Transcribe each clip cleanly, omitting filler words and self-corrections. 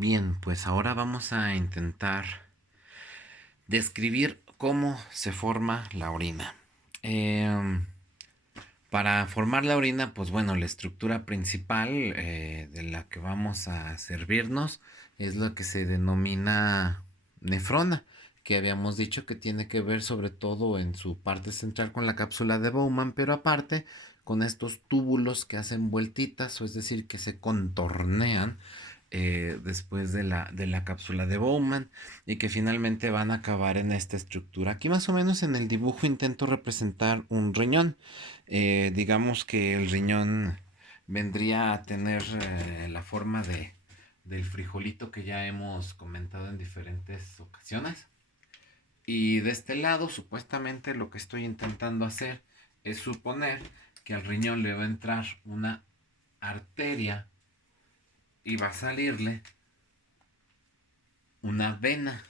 Bien, pues ahora vamos a intentar describir cómo se forma la orina. Em, para formar la orina, pues bueno, la estructura principal de la que vamos a servirnos es lo que se denomina nefrona, que habíamos dicho que tiene que ver sobre todo en su parte central con la cápsula de Bowman, pero aparte con estos túbulos que hacen vueltitas, o es decir, que se contornean después de la cápsula de Bowman y que finalmente van a acabar en esta estructura. Aquí más o menos en el dibujo intento representar un riñón. Digamos que el riñón vendría a tener la forma del frijolito que ya hemos comentado en diferentes ocasiones. Y de este lado, supuestamente lo que estoy intentando hacer es suponer que al riñón le va a entrar una arteria y va a salirle una vena.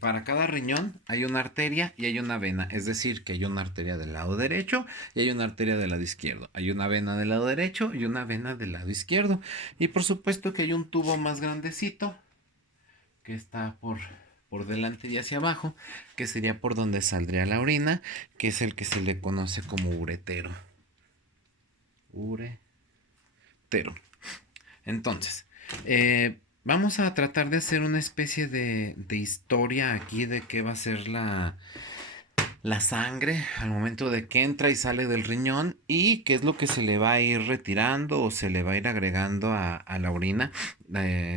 Para cada riñón hay una arteria y hay una vena, es decir, que hay una arteria del lado derecho y hay una arteria del lado izquierdo. Hay una vena del lado derecho y una vena del lado izquierdo. Y por supuesto que hay un tubo más grandecito que está por delante y hacia abajo, que sería por donde saldría la orina, que es el que se le conoce como uretero. Uretero. Entonces, vamos a tratar de hacer una especie de historia aquí de qué va a ser la sangre al momento de que entra y sale del riñón y qué es lo que se le va a ir retirando o se le va a ir agregando a la orina.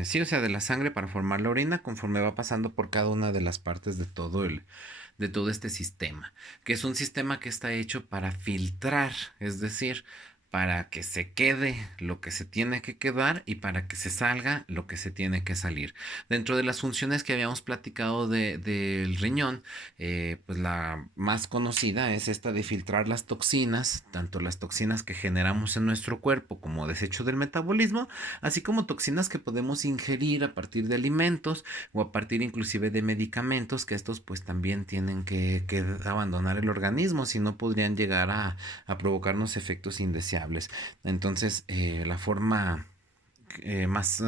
Sí, o sea, de la sangre para formar la orina conforme va pasando por cada una de las partes de todo este sistema, que es un sistema que está hecho para filtrar, es decir, para que se quede lo que se tiene que quedar y para que se salga lo que se tiene que salir. Dentro de las funciones que habíamos platicado del riñón, pues la más conocida es esta de filtrar las toxinas, tanto las toxinas que generamos en nuestro cuerpo como desecho del metabolismo, así como toxinas que podemos ingerir a partir de alimentos o a partir inclusive de medicamentos, que estos pues también tienen que abandonar el organismo, si no podrían llegar a provocarnos efectos indeseables. Entonces, la forma más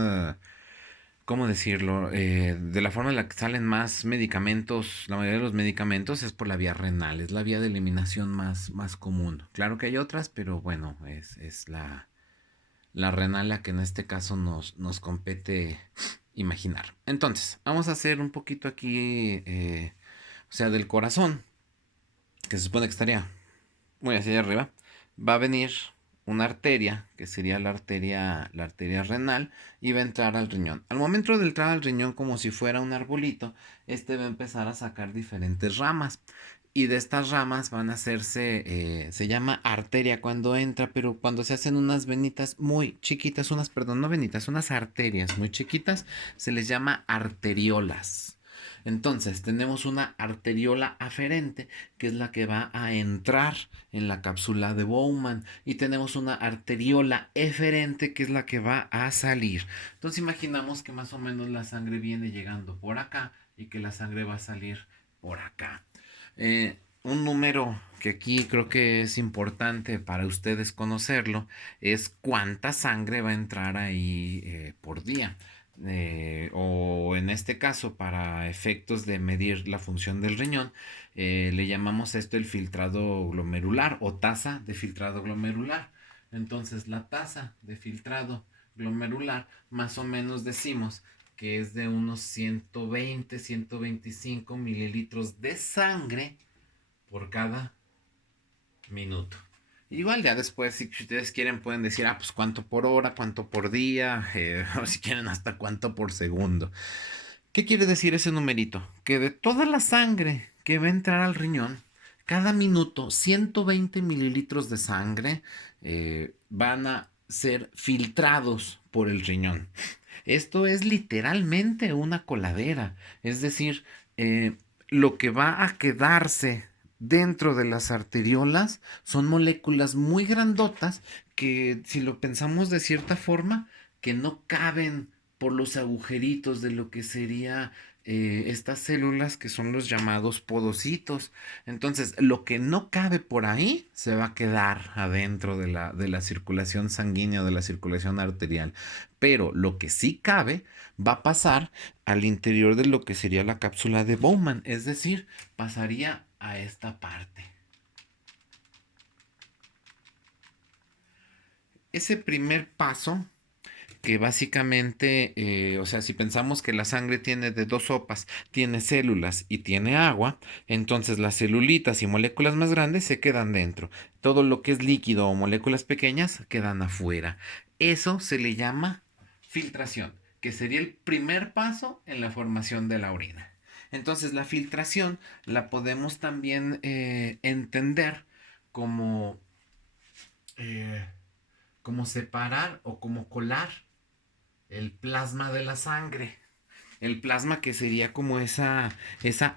¿cómo decirlo? De la forma en la que salen más medicamentos, la mayoría de los medicamentos es por la vía renal, es la vía de eliminación más común. Claro que hay otras, pero bueno, es la renal la que en este caso nos compete imaginar. Entonces, vamos a hacer un poquito aquí, o sea, del corazón, que se supone que estaría muy hacia allá arriba, va a venir una arteria, que sería la arteria renal, y va a entrar al riñón. Al momento de entrar al riñón, como si fuera un arbolito, este va a empezar a sacar diferentes ramas. Y de estas ramas van a hacerse, se llama arteria cuando entra, pero cuando se hacen unas venitas muy chiquitas, unas, perdón, no venitas, unas arterias muy chiquitas, se les llama arteriolas. Entonces, tenemos una arteriola aferente, que es la que va a entrar en la cápsula de Bowman, y tenemos una arteriola eferente, que es la que va a salir. Entonces, imaginamos que más o menos la sangre viene llegando por acá y que la sangre va a salir por acá. Un número que aquí creo que es importante para ustedes conocerlo es cuánta sangre va a entrar ahí por día. O en este caso, para efectos de medir la función del riñón, le llamamos esto el filtrado glomerular o tasa de filtrado glomerular. Entonces, la tasa de filtrado glomerular, más o menos decimos que es de unos 120, 125 mililitros de sangre por cada minuto. Igual ya después, si ustedes quieren, pueden decir, pues cuánto por hora, cuánto por día, o si quieren hasta cuánto por segundo. ¿Qué quiere decir ese numerito? Que de toda la sangre que va a entrar al riñón, cada minuto 120 mililitros de sangre van a ser filtrados por el riñón. Esto es literalmente una coladera, es decir, lo que va a quedarse dentro de las arteriolas son moléculas muy grandotas que, si lo pensamos de cierta forma, que no caben por los agujeritos de lo que sería estas células que son los llamados podocitos. Entonces, lo que no cabe por ahí se va a quedar adentro de la circulación sanguínea o de la circulación arterial. Pero lo que sí cabe va a pasar al interior de lo que sería la cápsula de Bowman, es decir, pasaría a esta parte. Ese primer paso que básicamente, o sea, si pensamos que la sangre tiene de dos sopas, tiene células y tiene agua, entonces las celulitas y moléculas más grandes se quedan dentro. Todo lo que es líquido o moléculas pequeñas quedan afuera. Eso se le llama filtración, que sería el primer paso en la formación de la orina. Entonces la filtración la podemos también entender como, eh, como separar o como colar el plasma de la sangre. El plasma que sería como esa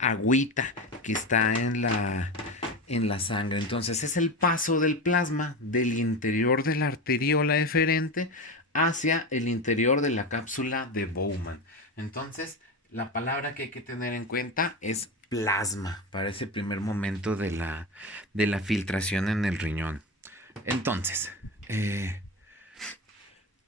agüita que está en la sangre. Entonces es el paso del plasma del interior de la arteriola eferente hacia el interior de la cápsula de Bowman. Entonces la palabra que hay que tener en cuenta es plasma para ese primer momento de la filtración en el riñón. Entonces,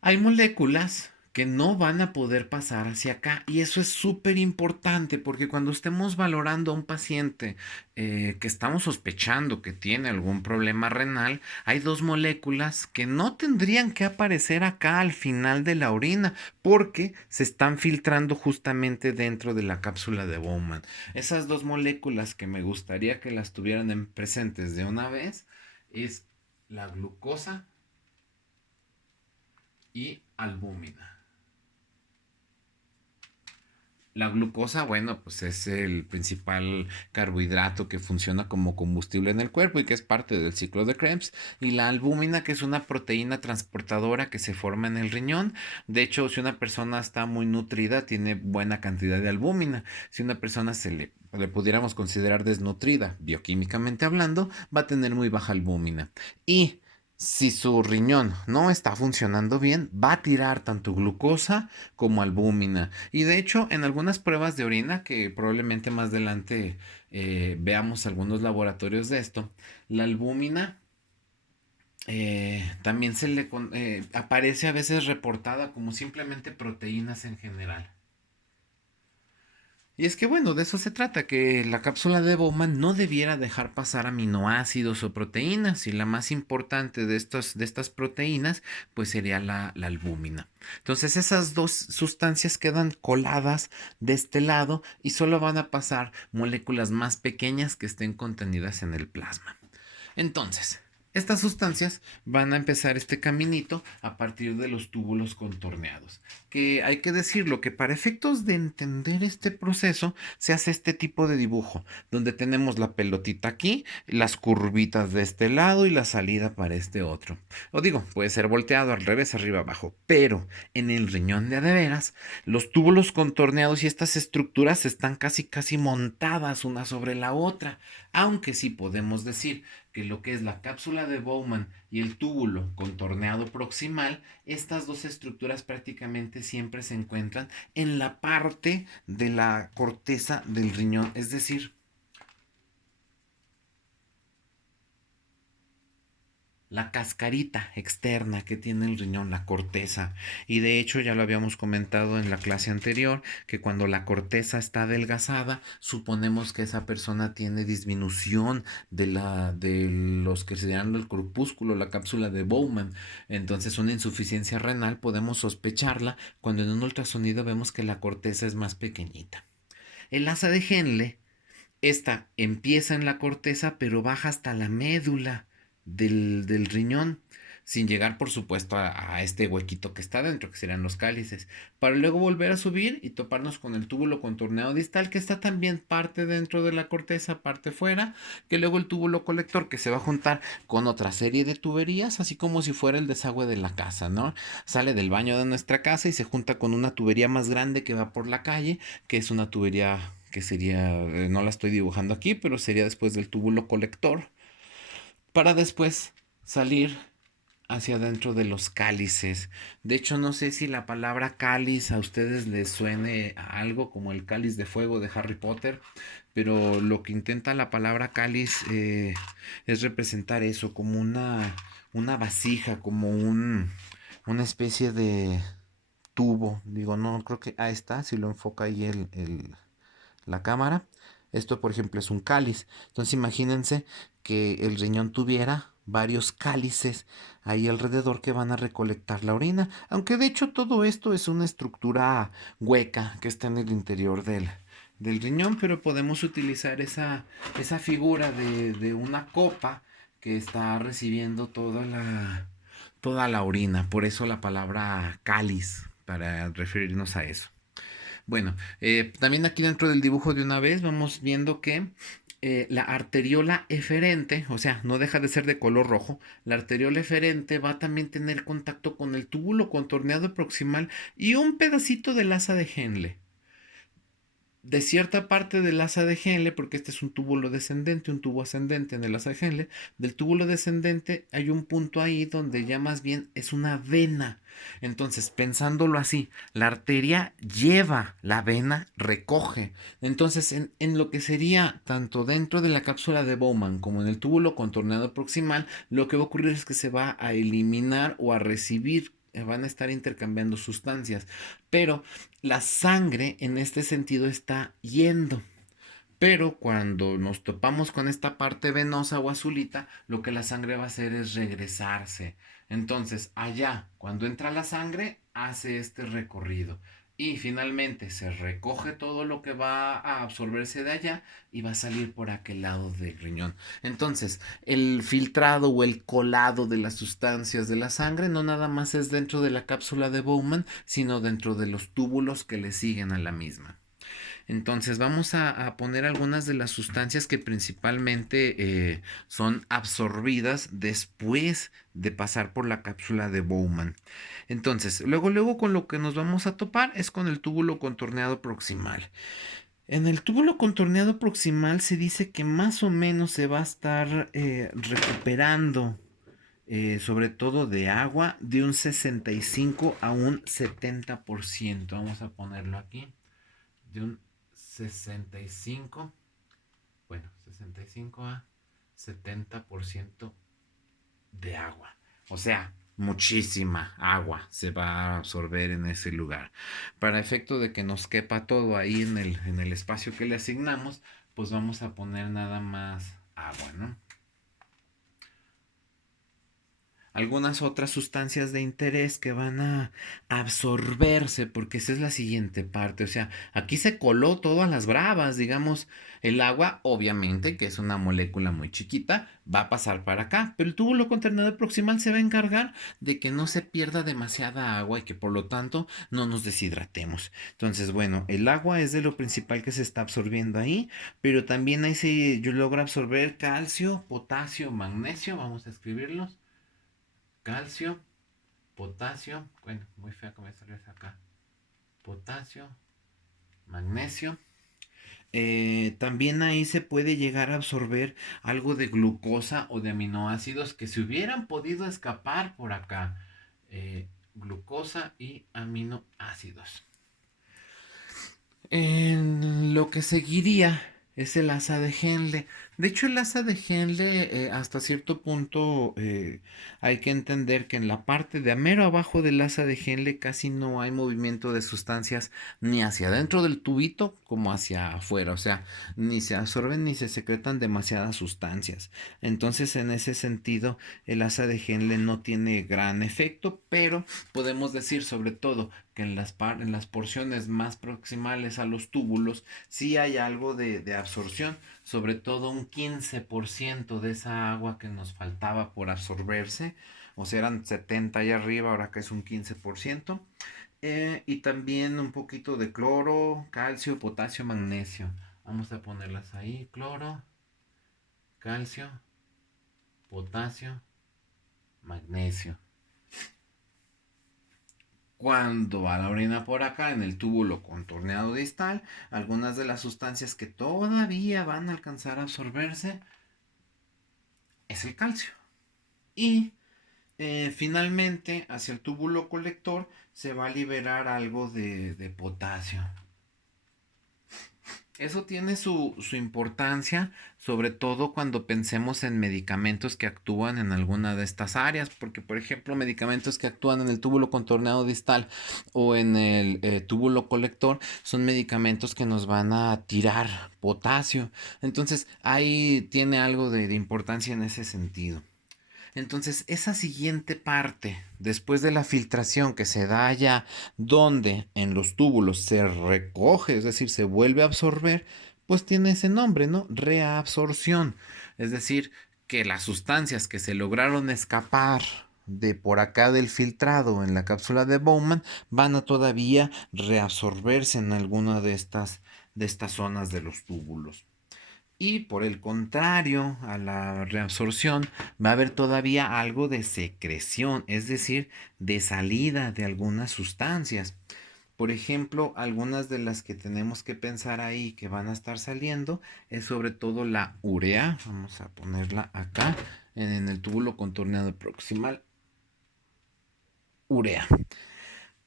hay moléculas que no van a poder pasar hacia acá y eso es súper importante porque cuando estemos valorando a un paciente que estamos sospechando que tiene algún problema renal, hay dos moléculas que no tendrían que aparecer acá al final de la orina porque se están filtrando justamente dentro de la cápsula de Bowman. Esas dos moléculas que me gustaría que las tuvieran en presentes de una vez es la glucosa y albúmina. La glucosa, bueno, pues es el principal carbohidrato que funciona como combustible en el cuerpo y que es parte del ciclo de Krebs. Y la albúmina, que es una proteína transportadora que se forma en el riñón. De hecho, si una persona está muy nutrida, tiene buena cantidad de albúmina. Si una persona le pudiéramos considerar desnutrida, bioquímicamente hablando, va a tener muy baja albúmina. Y si su riñón no está funcionando bien, va a tirar tanto glucosa como albúmina. Y de hecho, en algunas pruebas de orina, que probablemente más adelante veamos algunos laboratorios de esto, la albúmina también aparece a veces reportada como simplemente proteínas en general. Y es que bueno, de eso se trata, que la cápsula de Bowman no debiera dejar pasar aminoácidos o proteínas, y la más importante de estas proteínas, pues sería la albúmina. Entonces esas dos sustancias quedan coladas de este lado y solo van a pasar moléculas más pequeñas que estén contenidas en el plasma. Entonces, estas sustancias van a empezar este caminito a partir de los túbulos contorneados. Que hay que decirlo que para efectos de entender este proceso se hace este tipo de dibujo, donde tenemos la pelotita aquí, las curvitas de este lado y la salida para este otro. O digo, puede ser volteado al revés, arriba, abajo, pero en el riñón de adeveras, los túbulos contorneados y estas estructuras están casi montadas una sobre la otra, aunque sí podemos decir que lo que es la cápsula de Bowman y el túbulo contorneado proximal, estas dos estructuras prácticamente siempre se encuentran en la parte de la corteza del riñón, es decir, la cascarita externa que tiene el riñón, la corteza. Y de hecho ya lo habíamos comentado en la clase anterior, que cuando la corteza está adelgazada, suponemos que esa persona tiene disminución de los que se llaman el corpúsculo, la cápsula de Bowman. Entonces una insuficiencia renal podemos sospecharla cuando en un ultrasonido vemos que la corteza es más pequeñita. El asa de Henle, esta empieza en la corteza pero baja hasta la médula del riñón, sin llegar por supuesto a este huequito que está dentro, que serían los cálices, para luego volver a subir y toparnos con el túbulo contorneado distal, que está también parte dentro de la corteza, parte fuera, que luego el túbulo colector que se va a juntar con otra serie de tuberías, así como si fuera el desagüe de la casa, ¿no? Sale del baño de nuestra casa y se junta con una tubería más grande que va por la calle, que es una tubería que sería, no la estoy dibujando aquí, pero sería después del túbulo colector, para después salir hacia adentro de los cálices. De hecho, no sé si la palabra cáliz a ustedes les suene a algo como el cáliz de fuego de Harry Potter, pero lo que intenta la palabra cáliz es representar eso, como una vasija, como una especie de tubo. Digo, no, creo que ahí está, si lo enfoca ahí la cámara. Esto, por ejemplo, es un cáliz. Entonces imagínense que el riñón tuviera varios cálices ahí alrededor que van a recolectar la orina. Aunque de hecho todo esto es una estructura hueca que está en el interior del riñón, pero podemos utilizar esa figura de una copa que está recibiendo toda la orina. Por eso la palabra cáliz, para referirnos a eso. Bueno, también aquí dentro del dibujo de una vez vamos viendo que la arteriola eferente, o sea, no deja de ser de color rojo, la arteriola eferente va a también tener contacto con el túbulo contorneado proximal y un pedacito del asa de Henle de cierta parte del asa de Henle, porque este es un túbulo descendente, un tubo ascendente en el asa de Henle, del túbulo descendente hay un punto ahí donde ya más bien es una vena. Entonces, pensándolo así, la arteria lleva, la vena recoge. Entonces, en lo que sería tanto dentro de la cápsula de Bowman como en el túbulo contorneado proximal, lo que va a ocurrir es que se va a eliminar o a recibir, van a estar intercambiando sustancias, pero la sangre en este sentido está yendo. Pero cuando nos topamos con esta parte venosa o azulita, lo que la sangre va a hacer es regresarse. Entonces, allá, cuando entra la sangre, hace este recorrido. Y finalmente se recoge todo lo que va a absorberse de allá y va a salir por aquel lado del riñón. Entonces, el filtrado o el colado de las sustancias de la sangre no nada más es dentro de la cápsula de Bowman, sino dentro de los túbulos que le siguen a la misma. Entonces vamos a poner algunas de las sustancias que principalmente son absorbidas después de pasar por la cápsula de Bowman. Entonces, luego con lo que nos vamos a topar es con el túbulo contorneado proximal. En el túbulo contorneado proximal se dice que más o menos se va a estar recuperando, sobre todo de agua, de un 65 a un 70%. Vamos a ponerlo aquí. De un 65, bueno, 65 a 70% de agua. O sea, muchísima agua se va a absorber en ese lugar. Para efecto de que nos quepa todo ahí en el espacio que le asignamos, pues vamos a poner nada más agua, ¿no? Algunas otras sustancias de interés que van a absorberse, porque esa es la siguiente parte. O sea, aquí se coló todo a las bravas, digamos, el agua, obviamente, que es una molécula muy chiquita, va a pasar para acá, pero el túbulo contenedor proximal se va a encargar de que no se pierda demasiada agua y que por lo tanto no nos deshidratemos. Entonces, bueno, el agua es de lo principal que se está absorbiendo ahí, pero también ahí se yo logro absorber calcio, potasio, magnesio, vamos a escribirlos. Calcio, potasio, bueno, muy fea como me salió esa acá. Potasio, magnesio. También ahí se puede llegar a absorber algo de glucosa o de aminoácidos que se hubieran podido escapar por acá. Glucosa y aminoácidos. En lo que seguiría es el asa de Henle. De hecho, el asa de Henle, hasta cierto punto, hay que entender que en la parte de a mero abajo del asa de Henle casi no hay movimiento de sustancias ni hacia adentro del tubito como hacia afuera. O sea, ni se absorben ni se secretan demasiadas sustancias. Entonces, en ese sentido, el asa de Henle no tiene gran efecto, pero podemos decir sobre todo que en las porciones más proximales a los túbulos sí hay algo de absorción, sobre todo un 15% de esa agua que nos faltaba por absorberse, o sea, eran 70 allá arriba, ahora que es un 15%, y también un poquito de cloro, calcio, potasio, magnesio. Vamos a ponerlas ahí, cloro, calcio, potasio, magnesio. Cuando va la orina por acá en el túbulo contorneado distal, algunas de las sustancias que todavía van a alcanzar a absorberse es el calcio. Y Finalmente, hacia el túbulo colector se va a liberar algo de potasio. Eso tiene su importancia, sobre todo cuando pensemos en medicamentos que actúan en alguna de estas áreas, porque por ejemplo medicamentos que actúan en el túbulo contorneado distal o en el túbulo colector son medicamentos que nos van a tirar potasio. Entonces ahí tiene algo de importancia en ese sentido. Entonces, esa siguiente parte, después de la filtración que se da allá, donde en los túbulos se recoge, es decir, se vuelve a absorber, pues tiene ese nombre, ¿no? Reabsorción. Es decir, que las sustancias que se lograron escapar de por acá del filtrado en la cápsula de Bowman van a todavía reabsorberse en alguna de estas zonas de los túbulos. Y por el contrario a la reabsorción, va a haber todavía algo de secreción, es decir, de salida de algunas sustancias. Por ejemplo, algunas de las que tenemos que pensar ahí que van a estar saliendo es sobre todo la urea. Vamos a ponerla acá en el túbulo contorneado proximal. Urea,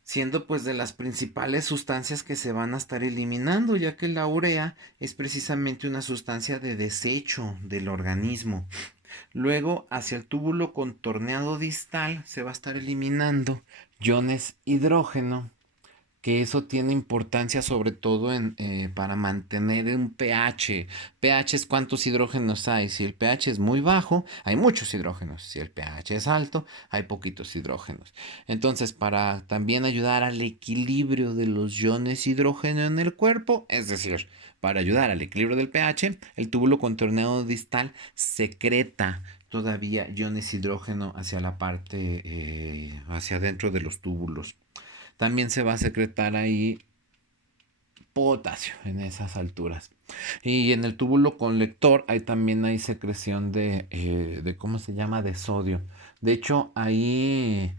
siendo pues de las principales sustancias que se van a estar eliminando, ya que la urea es precisamente una sustancia de desecho del organismo. Luego, hacia el túbulo contorneado distal se va a estar eliminando iones hidrógeno, que eso tiene importancia sobre todo para mantener un pH. pH es cuántos hidrógenos hay. Si el pH es muy bajo, hay muchos hidrógenos. Si el pH es alto, hay poquitos hidrógenos. Entonces, para también ayudar al equilibrio de los iones hidrógeno en el cuerpo, es decir, para ayudar al equilibrio del pH, el túbulo contorneado distal secreta todavía iones hidrógeno hacia la parte, hacia adentro de los túbulos. También se va a secretar ahí potasio en esas alturas. Y en el túbulo colector hay también hay secreción de ¿cómo se llama? De sodio. De hecho, ahí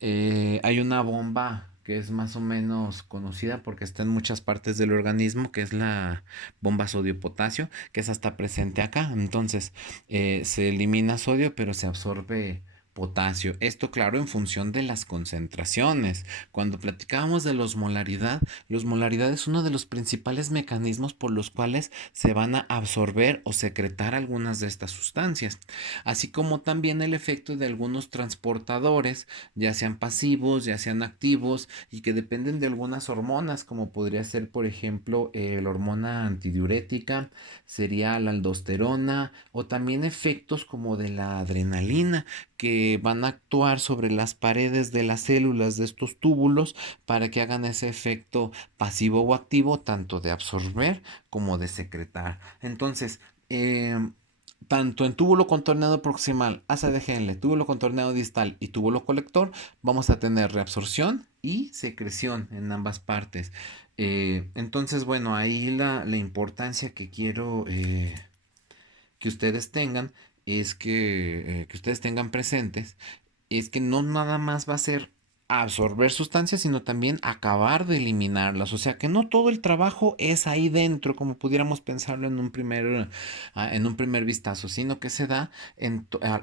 hay una bomba que es más o menos conocida porque está en muchas partes del organismo, que es la bomba sodio-potasio, que es hasta presente acá. Entonces, se elimina sodio, pero se absorbe potasio. Esto, claro, en función de las concentraciones. Cuando platicábamos de los molaridad es uno de los principales mecanismos por los cuales se van a absorber o secretar algunas de estas sustancias, así como también el efecto de algunos transportadores, ya sean pasivos, ya sean activos, y que dependen de algunas hormonas, como podría ser, por ejemplo, la hormona antidiurética, sería la aldosterona, o también efectos como de la adrenalina, que van a actuar sobre las paredes de las células de estos túbulos para que hagan ese efecto pasivo o activo, tanto de absorber como de secretar. Entonces, tanto en túbulo contorneado proximal, asa de Henle, túbulo contorneado distal y túbulo colector, vamos a tener reabsorción y secreción en ambas partes. Entonces, bueno, ahí la importancia que quiero que ustedes tengan es que ustedes tengan presentes es que no nada más va a ser absorber sustancias, sino también acabar de eliminarlas. O sea que no todo el trabajo es ahí dentro, como pudiéramos pensarlo en un primer vistazo, sino que se da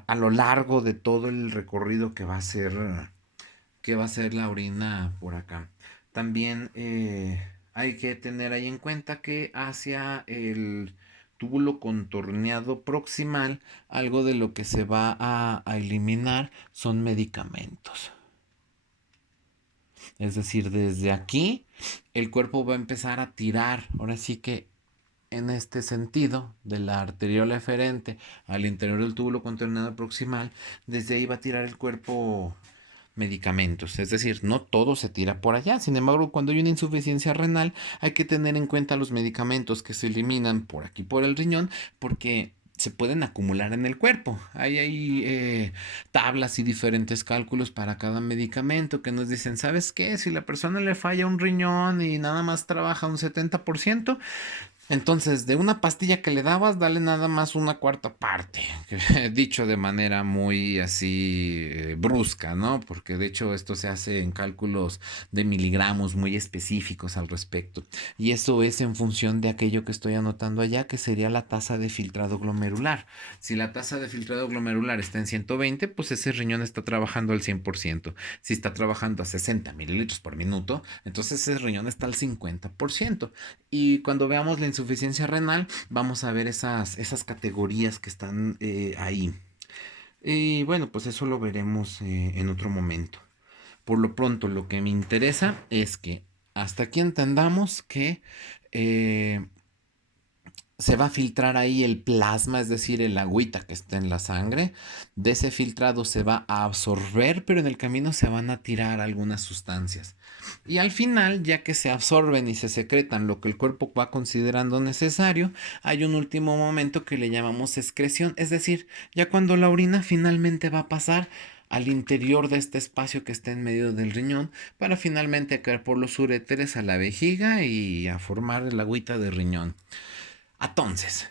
a lo largo de todo el recorrido que va a ser la orina por acá. También hay que tener ahí en cuenta que hacia el túbulo contorneado proximal, algo de lo que se va a eliminar son medicamentos. Es decir, desde aquí el cuerpo va a empezar a tirar, ahora sí que en este sentido, de la arteriola eferente al interior del túbulo contorneado proximal, desde ahí va a tirar el cuerpo medicamentos, es decir, no todo se tira por allá. Sin embargo, cuando hay una insuficiencia renal, hay que tener en cuenta los medicamentos que se eliminan por aquí por el riñón, porque se pueden acumular en el cuerpo. Hay tablas y diferentes cálculos para cada medicamento que nos dicen, ¿sabes qué? Si la persona le falla un riñón y nada más trabaja un 70%, Entonces, de una pastilla que le dabas, dale nada más una cuarta parte, dicho de manera muy así brusca, ¿no? Porque de hecho esto se hace en cálculos de miligramos muy específicos al respecto. Y eso es en función de aquello que estoy anotando allá, que sería la tasa de filtrado glomerular. Si la tasa de filtrado glomerular está en 120, pues ese riñón está trabajando al 100%. Si está trabajando a 60 mililitros por minuto, entonces ese riñón está al 50%. Y cuando veamos la insuficiencia renal, vamos a ver esas categorías que están ahí. Y bueno, pues eso lo veremos en otro momento. Por lo pronto, lo que me interesa es que hasta aquí entendamos que eh, se va a filtrar ahí el plasma, es decir, el agüita que está en la sangre. De ese filtrado se va a absorber, pero en el camino se van a tirar algunas sustancias. Y al final, ya que se absorben y se secretan lo que el cuerpo va considerando necesario, hay un último momento que le llamamos excreción, es decir, ya cuando la orina finalmente va a pasar al interior de este espacio que está en medio del riñón para finalmente caer por los uréteres a la vejiga y a formar el agüita de riñón. Entonces,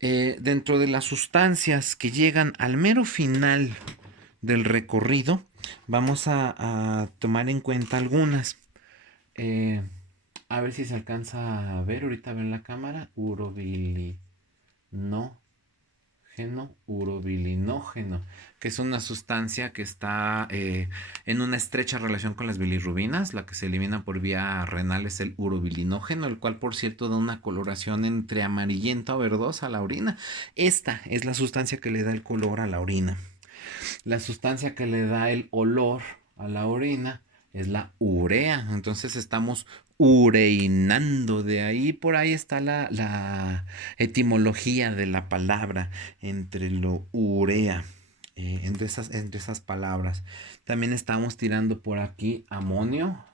dentro de las sustancias que llegan al mero final del recorrido, vamos a tomar en cuenta algunas. Eh, a ver si se alcanza a ver ahorita en la cámara. Urobilinógeno, urobilinógeno, que es una sustancia que está en una estrecha relación con las bilirrubinas. La que se elimina por vía renal es el urobilinógeno, el cual por cierto da una coloración entre amarillenta o verdosa a la orina. Esta es la sustancia que le da el color a la orina. La sustancia que le da el olor a la orina es la urea. Entonces estamos ureinando. De ahí por ahí está la etimología de la palabra entre lo urea. Entre esas palabras. También estamos tirando por aquí amonio,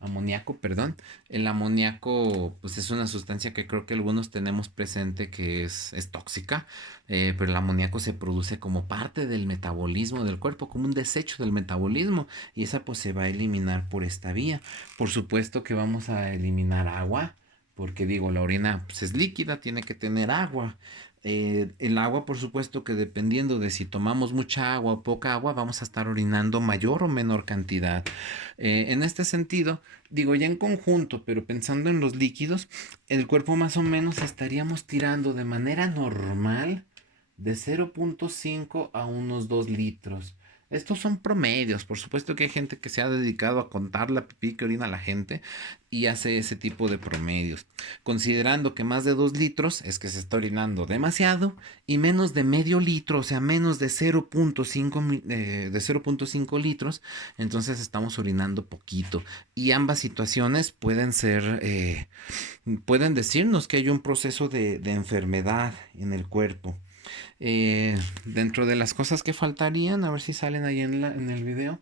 amoníaco, perdón. El amoníaco, pues es una sustancia que creo que algunos tenemos presente que es tóxica, pero el amoníaco se produce como parte del metabolismo del cuerpo, como un desecho del metabolismo, y esa pues se va a eliminar por esta vía. Por supuesto que vamos a eliminar agua, porque digo, la orina pues, es líquida, tiene que tener agua. El agua, por supuesto que dependiendo de si tomamos mucha agua o poca agua, vamos a estar orinando mayor o menor cantidad. En este sentido, digo ya en conjunto, pero pensando en los líquidos, el cuerpo más o menos estaríamos tirando de manera normal de 0.5 a unos 2 litros. Estos son promedios, por supuesto que hay gente que se ha dedicado a contar la pipí que orina la gente y hace ese tipo de promedios. Considerando que más de 2 litros es que se está orinando demasiado y menos de medio litro, o sea, menos de 0.5 de 0.5 litros, entonces estamos orinando poquito. Y ambas situaciones pueden ser, pueden decirnos que hay un proceso de enfermedad en el cuerpo. Dentro de las cosas que faltarían, a ver si salen ahí en el video,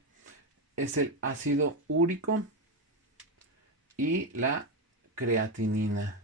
es el ácido úrico y la creatinina.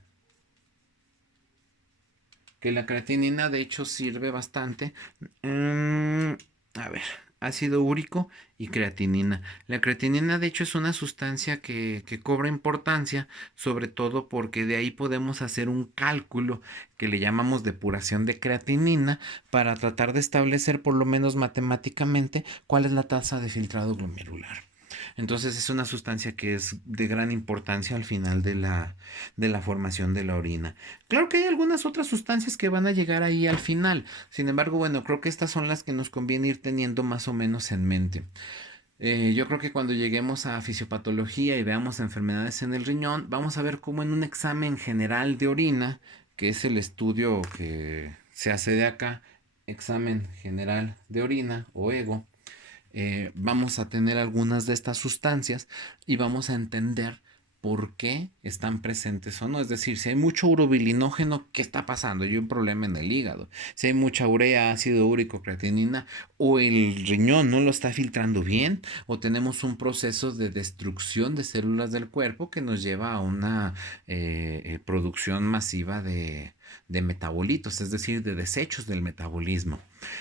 Que la creatinina de hecho sirve bastante. A ver, ácido úrico y creatinina. La creatinina de hecho es una sustancia que cobra importancia, sobre todo porque de ahí podemos hacer un cálculo que le llamamos depuración de creatinina para tratar de establecer por lo menos matemáticamente cuál es la tasa de filtrado glomerular. Entonces es una sustancia que es de gran importancia al final de la formación de la orina. Claro que hay algunas otras sustancias que van a llegar ahí al final. Sin embargo, bueno, creo que estas son las que nos conviene ir teniendo más o menos en mente. Yo creo que cuando lleguemos a fisiopatología y veamos enfermedades en el riñón, vamos a ver cómo en un examen general de orina, que es el estudio que se hace de acá, examen general de orina o EGO, vamos a tener algunas de estas sustancias y vamos a entender por qué están presentes o no. Es decir, si hay mucho urobilinógeno, ¿qué está pasando? Hay un problema en el hígado. Si hay mucha urea, ácido úrico, creatinina, o el riñón no lo está filtrando bien, o tenemos un proceso de destrucción de células del cuerpo que nos lleva a una producción masiva de metabolitos, es decir, de desechos del metabolismo.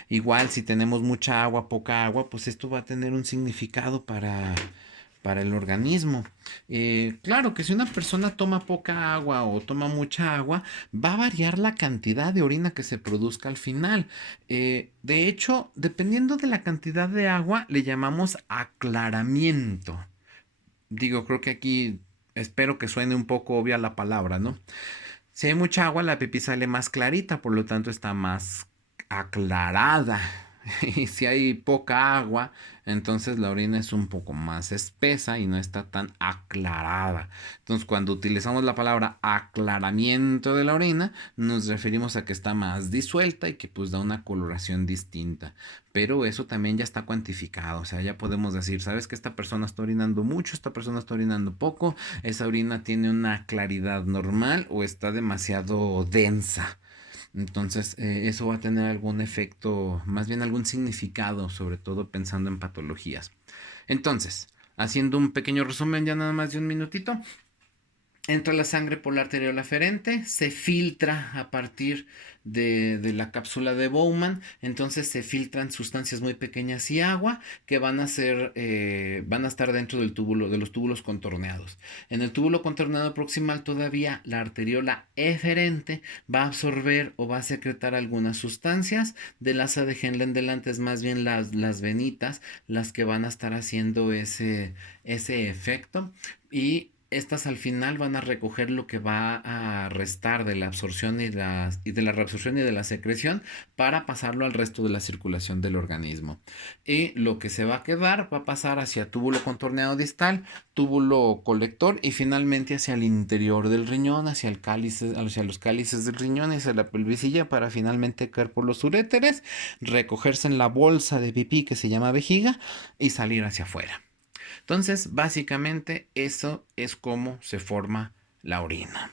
Igual si tenemos mucha agua, poca agua, pues esto va a tener un significado para el organismo. Claro que si una persona toma poca agua o toma mucha agua, va a variar la cantidad de orina que se produzca al final. De hecho, dependiendo de la cantidad de agua, le llamamos aclaramiento. Digo, creo que aquí espero que suene un poco obvia la palabra, ¿no? Si hay mucha agua, la pipí sale más clarita, por lo tanto está más aclarada. Y si hay poca agua, entonces la orina es un poco más espesa y no está tan aclarada. Entonces, cuando utilizamos la palabra aclaramiento de la orina, nos referimos a que está más disuelta y que pues da una coloración distinta. Pero eso también ya está cuantificado, o sea, ya podemos decir, ¿sabes que esta persona está orinando mucho, esta persona está orinando poco? ¿Esa orina tiene una claridad normal o está demasiado densa? Entonces, eso va a tener algún efecto, más bien algún significado, sobre todo pensando en patologías. Entonces, haciendo un pequeño resumen ya nada más de un minutito, entra la sangre por la arteriola aferente, se filtra a partir de la cápsula de Bowman, entonces se filtran sustancias muy pequeñas y agua que van a estar dentro del túbulo, de los túbulos contorneados. En el túbulo contorneado proximal todavía la arteriola eferente va a absorber o va a secretar algunas sustancias. Del asa de Henle en delante es más bien las venitas las que van a estar haciendo ese efecto, y estas al final van a recoger lo que va a restar de la absorción y de la reabsorción y de la secreción para pasarlo al resto de la circulación del organismo. Y lo que se va a quedar va a pasar hacia túbulo contorneado distal, túbulo colector y finalmente hacia el interior del riñón, hacia el cálice, hacia los cálices del riñón y hacia la pelvisilla para finalmente caer por los uréteres, recogerse en la bolsa de pipí que se llama vejiga y salir hacia afuera. Entonces, básicamente eso es cómo se forma la orina.